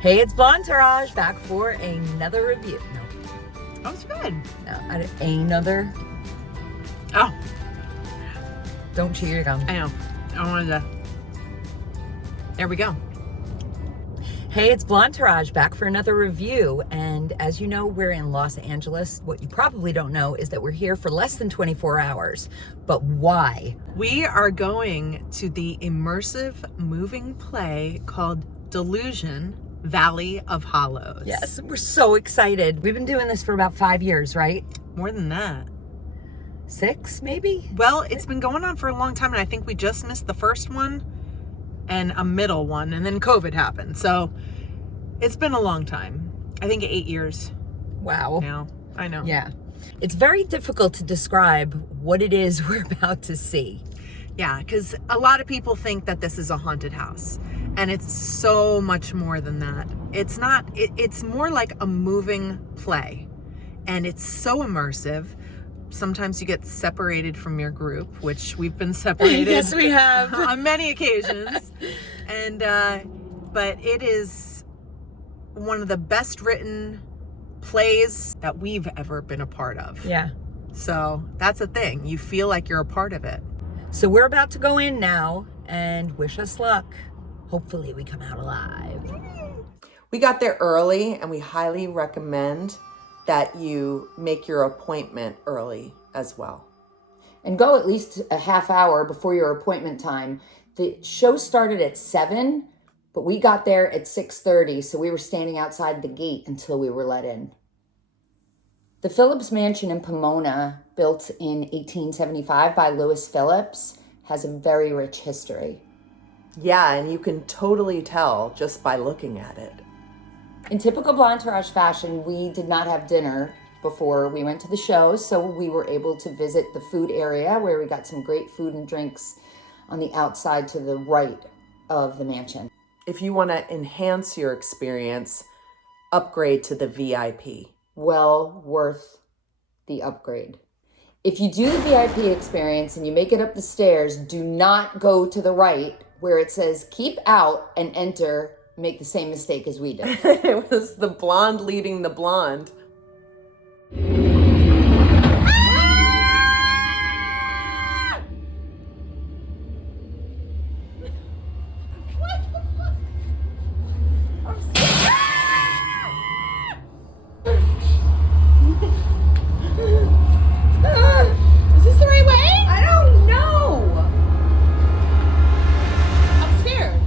Hey, it's Blondetourage back for another review. No. That was good. No, another. Oh. Don't chew your gum. I know. I wanted to. There we go. Hey, it's Blondetourage back for another review. And as you know, we're in Los Angeles. What you probably don't know is that we're here for less than 24 hours. But why? We are going to the immersive moving play called Delusion, Valley of Hollows. Yes, we're so excited. We've been doing this for about 5 years, right? More than that. 6, maybe? Well, it's been going on for a long time, and I think we just missed the first one and a middle one, and then COVID happened. So it's been a long time. I think 8 years. Wow. Now, I know. Yeah. It's very difficult to describe what it is we're about to see. Yeah, because a lot of people think that this is a haunted house, and it's so much more than that. It's not, it's more like a moving play, and it's so immersive. Sometimes you get separated from your group, which we've been separated. Yes, we have. On many occasions. And, but it is one of the best written plays that we've ever been a part of. Yeah. So that's the thing. You feel like you're a part of it. So we're about to go in now and wish us luck. Hopefully we come out alive. We got there early, and we highly recommend that you make your appointment early as well. And go at least a half hour before your appointment time. The show started at 7, but we got there at 6:30, so we were standing outside the gate until we were let in. The Phillips Mansion in Pomona, built in 1875 by Louis Phillips, has a very rich history. Yeah, and you can totally tell just by looking at it. In typical Blondetourage fashion, we did not have dinner before we went to the show, so we were able to visit the food area where we got some great food and drinks on the outside to the right of the mansion. If you want to enhance your experience, upgrade to the VIP. Well worth the upgrade. If you do the VIP experience and you make it up the stairs, do not go to the right where it says keep out and enter. Make the same mistake as we did. It was the blonde leading the blonde. Is this the right way? I don't know. I'm scared.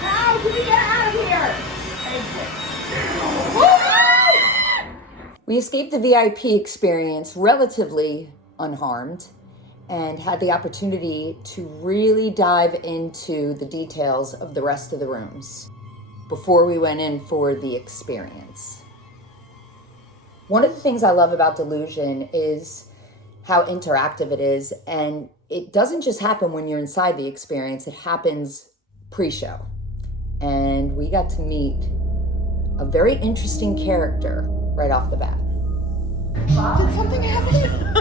How do we get out of here? We escaped the VIP experience relatively unharmed and had the opportunity to really dive into the details of the rest of the rooms before we went in for the experience. One of the things I love about Delusion is how interactive it is, and it doesn't just happen when you're inside the experience, it happens pre-show. And we got to meet a very interesting character right off the bat. Did something happen?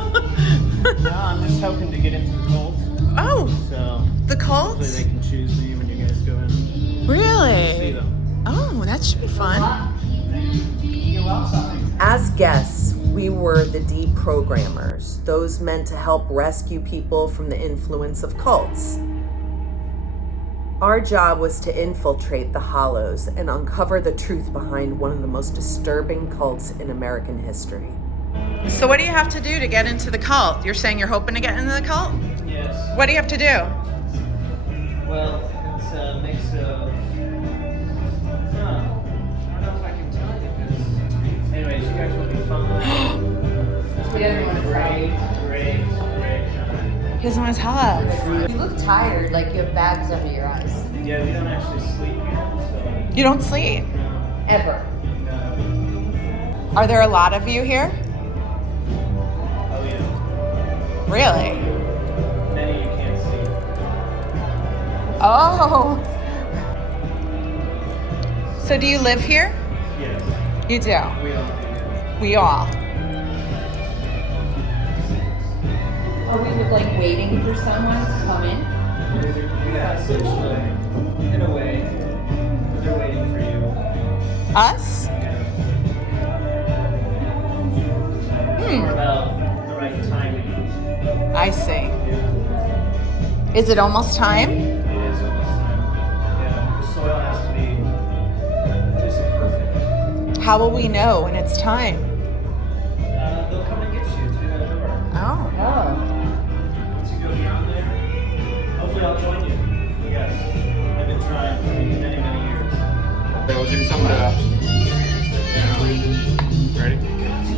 No, I'm just hoping to get into the cult. Oh, So the cult? hopefully they can choose me when you guys go in. See Really? them. Oh, that should be fun. You're welcome. As guests, we were the deprogrammers, those meant to help rescue people from the influence of cults. Our job was to infiltrate the Hollows and uncover the truth behind one of the most disturbing cults in American history. So what do you have to do to get into the cult? You're saying you're hoping to get into the cult? Yes. What do you have to do? Well, it's a mix of. I don't know if I can tell you because. Anyways, you guys will be fun. It's gonna be great time. He doesn't want to tell us. You look tired, like you have bags under your eyes. Yeah, we don't actually sleep here, so. You don't sleep. Ever. Are there a lot of you here? Oh yeah. Really? Many you can't see. Oh. So do you live here? Yes. You do. We all do. We all. Are we like waiting for someone to come in? Yeah, essentially. In a way. They're waiting for you. Us? It's more about the right timing. I see. Is it almost time? It is almost time. Yeah, the soil has to be just perfect. How will we know when it's time? They'll come and get you through that door. Oh. Oh. Once you go beyond there, hopefully I'll join you. Yes, I've been trying for many, many years. We'll do some ready?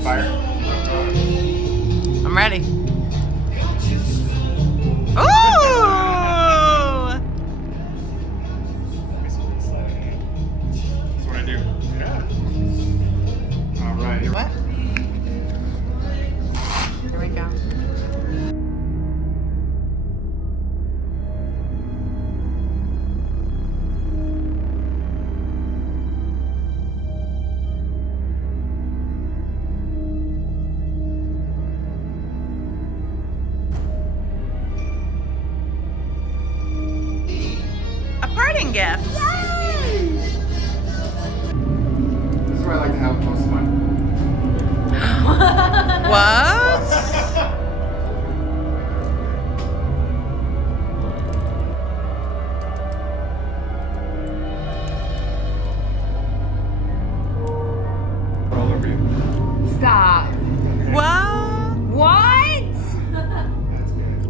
Fire. I'm ready. Oh! That's what I do. Yeah. All right. Here What? Here we go. A parting gift. This is where I like to have the most fun. What? All over you. Stop. What? What? That's good.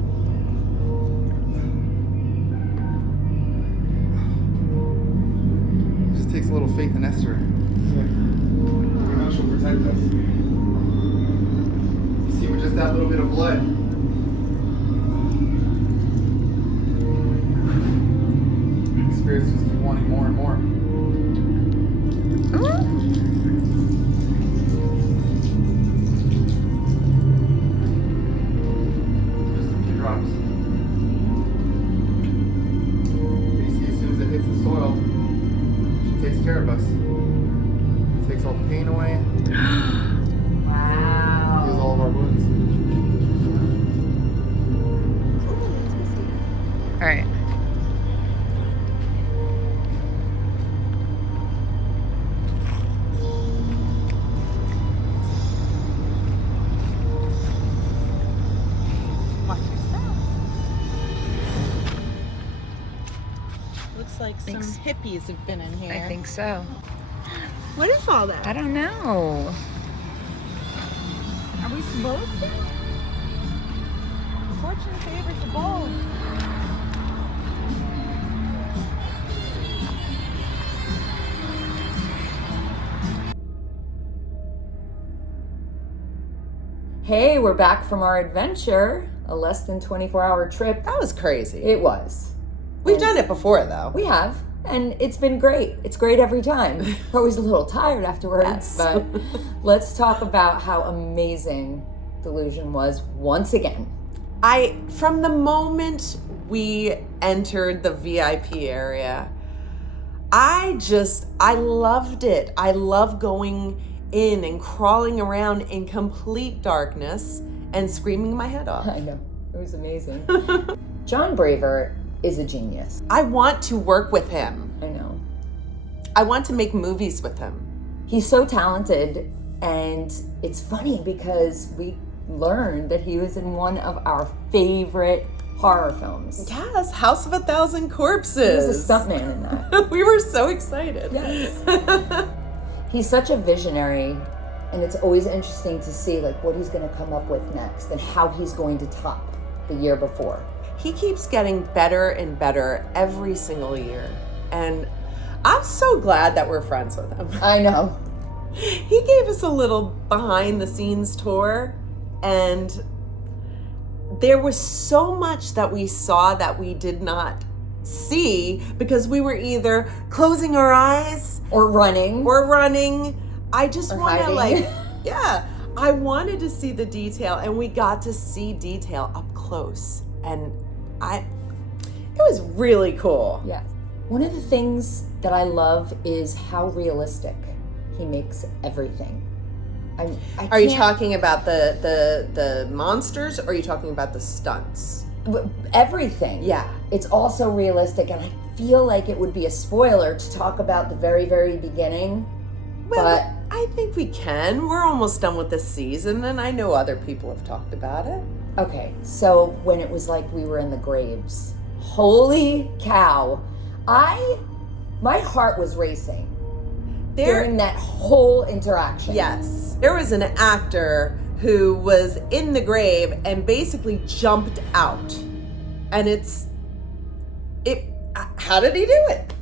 It just takes a little faith in Esther. We know she'll protect us. You see, with just that little bit of blood. Spirits just keep wanting more and more. Just a few drops. Basically, as soon as it hits the soil, she takes care of us. Takes all the pain away, heals Wow. all of our wounds. All right. Watch your step. Looks like some Thanks. hippies have been in here. I think so. What is all that? I don't know. Are we supposed to? Fortune favors the bold. Hey, we're back from our adventure, a less than 24-hour trip. That was crazy. It was. We've done it before, though. We have, and it's been great. It's great every time. We're always a little tired afterwards, Yes. but let's talk about how amazing Delusion was once again. From the moment we entered the VIP area, I loved it. I love going in and crawling around in complete darkness and screaming my head off. I know, it was amazing. John Braver is a genius. I want to work with him. I know. I want to make movies with him. He's so talented, and it's funny because we learned that he was in one of our favorite horror films. Yes, House of 1,000 He Corpses. was a stuntman in that. We were so excited. Yes. He's such a visionary, and it's always interesting to see like what he's going to come up with next and how he's going to top the year before. He keeps getting better and better every single year. And I'm so glad that we're friends with him. I know. He gave us a little behind the scenes tour, and there was so much that we saw that we did not see because we were either closing our eyes Or running. or running. I just Or want to hiding. I wanted to see the detail, and we got to see detail up close, and it was really cool. Yes. One of the things that I love is how realistic he makes everything. Are you can't- talking about the monsters, or are you talking about the stunts? Everything. Yeah. It's also realistic, and I feel like it would be a spoiler to talk about the very, very beginning. Well, but I think we can. We're almost done with this season, and I know other people have talked about it. okay, so when it was like we were in the graves, holy cow, my heart was racing during that whole interaction. Yes. There was an actor who was in the grave and basically jumped out. And how did he do it?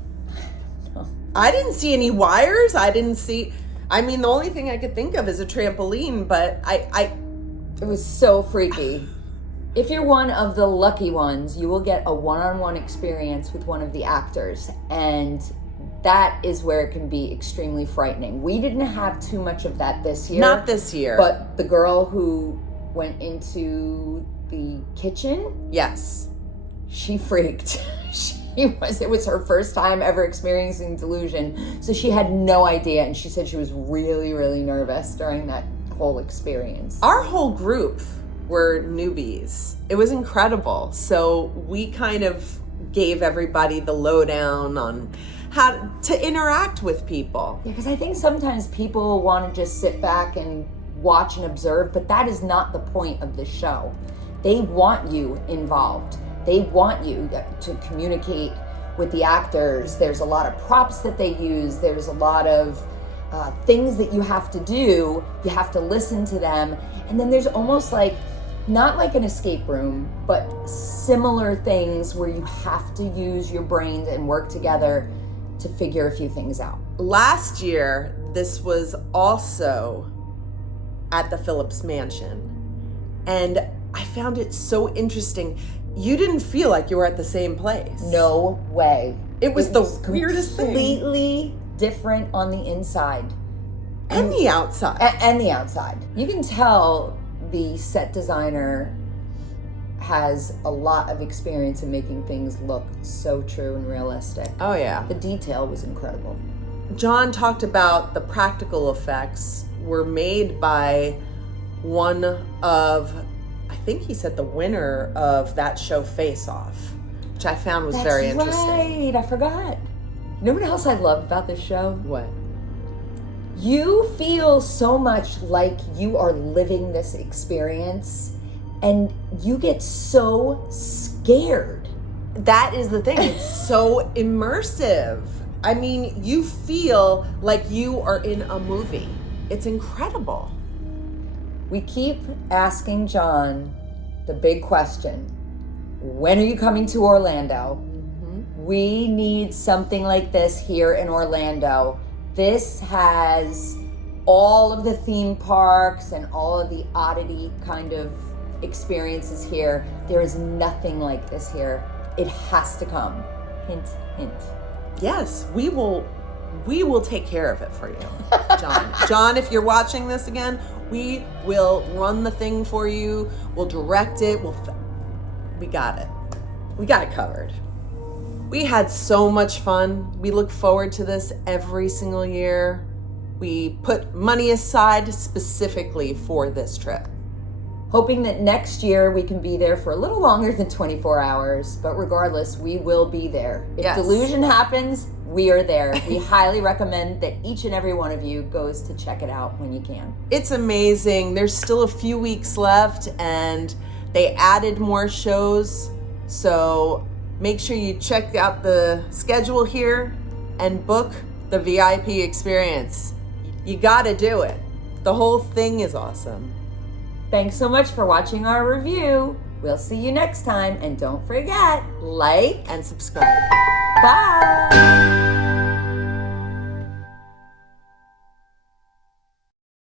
I didn't see any wires. The only thing I could think of is a trampoline, but It was so freaky. If you're one of the lucky ones, you will get a one-on-one experience with one of the actors, and that is where it can be extremely frightening. We didn't have too much of that this year. Not this year. But the girl who went into the kitchen, Yes. she freaked. It was her first time ever experiencing delusion, so she had no idea, and she said she was really, really nervous during that whole experience. Our whole group were newbies. It was incredible. So we kind of gave everybody the lowdown on how to interact with people. Yeah, because I think sometimes people want to just sit back and watch and observe, but that is not the point of the show. They want you involved. They want you to communicate with the actors. There's a lot of props that they use. There's a lot of things that you have to do. You have to listen to them. And then there's almost like, not like an escape room, but similar things where you have to use your brains and work together to figure a few things out. Last year, this was also at the Phillips Mansion. And I found it so interesting. You didn't feel like you were at the same place. No way. It was the weirdest thing. Completely different on the inside. And the outside. And the outside. You can tell the set designer has a lot of experience in making things look so true and realistic. Oh, yeah. The detail was incredible. John talked about the practical effects were made by one of, I think he said the winner of that show Face Off, which I found was very interesting. Right, I forgot. You know what else I love about this show? What? You feel so much like you are living this experience, and you get so scared. That is the thing. It's so immersive. I mean, you feel like you are in a movie. It's incredible. We keep asking John the big question. When are you coming to Orlando? Mm-hmm. We need something like this here in Orlando. This has all of the theme parks and all of the oddity kind of experiences here. There is nothing like this here. It has to come. Hint, hint. Yes, we will take care of it for you, John. John, if you're watching this again, we will run the thing for you. We'll direct it. We got it. We got it covered. We had so much fun. We look forward to this every single year. We put money aside specifically for this trip. Hoping that next year we can be there for a little longer than 24 hours, but regardless, we will be there. If Yes. Delusion happens, we are there. We highly recommend that each and every one of you goes to check it out when you can. It's amazing. There's still a few weeks left, and they added more shows. So make sure you check out the schedule here and book the VIP experience. You gotta do it. The whole thing is awesome. Thanks so much for watching our review. We'll see you next time, and don't forget, like And subscribe. Bye.